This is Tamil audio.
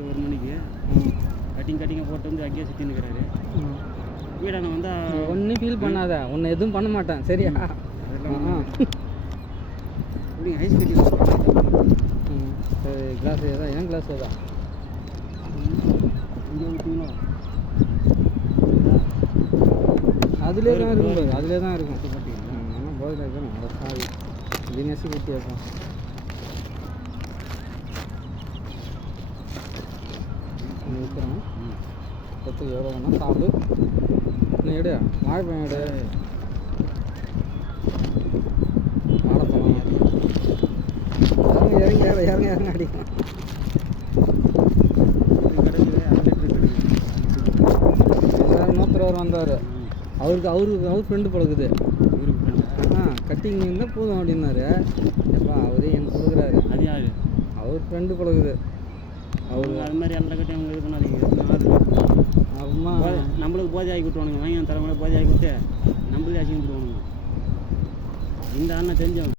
1 மணிக்கு கட்டிங்காக போட்டு வந்து அங்கேயே சுற்றின்னு இருக்கிறாரு. வீடான வந்தால் ஒன்றும் ஃபீல் பண்ணாத, உன்னை எதுவும் பண்ண மாட்டேன் சரியா? இப்படி ஐஸ் கட்டி சரி, கிளாஸ் ஏதா ஏன் கிளாஸ் ஏதா இங்கே ஊற்றிங்களோ அதிலே தான் இருக்கும் பாரு, அதிலே தான் இருக்கும். ஆனால் போதில் இருக்கணும் அதை சாவி தினேசி குட்டி இருக்கும். இருக்கிறோம் பத்துக்கு எவ்வளோ வேணால் சாப்பிடு. இன்னும் எடு வாழைப்பழம் எடு. வாழைப்பழம் இறங்கி இறங்கி இறங்கி இறங்கி அடிக்கலாம். இன்னொருத்தர் வந்தார், அவர் ஃப்ரெண்டு பழகுது. கட்டிங் இருந்தால் போதும் அப்படின்னாரு. எப்பா அவரே எனக்கு கொடுக்குறாரு. அது யாரு? அவர் ஃப்ரெண்டு பழகுது. அவங்க அது மாதிரி எல்லா கட்டி அவங்க இது பண்ணாதீங்க. அம்மா நம்மளுக்கு போதை ஆகி விட்டுவானுங்க, வாங்கி தலைமுறை போதை ஆகி விட்டு நம்மளே அசிங்க விட்டுவானுங்க. இந்த அண்ணன் தெரிஞ்சவங்க.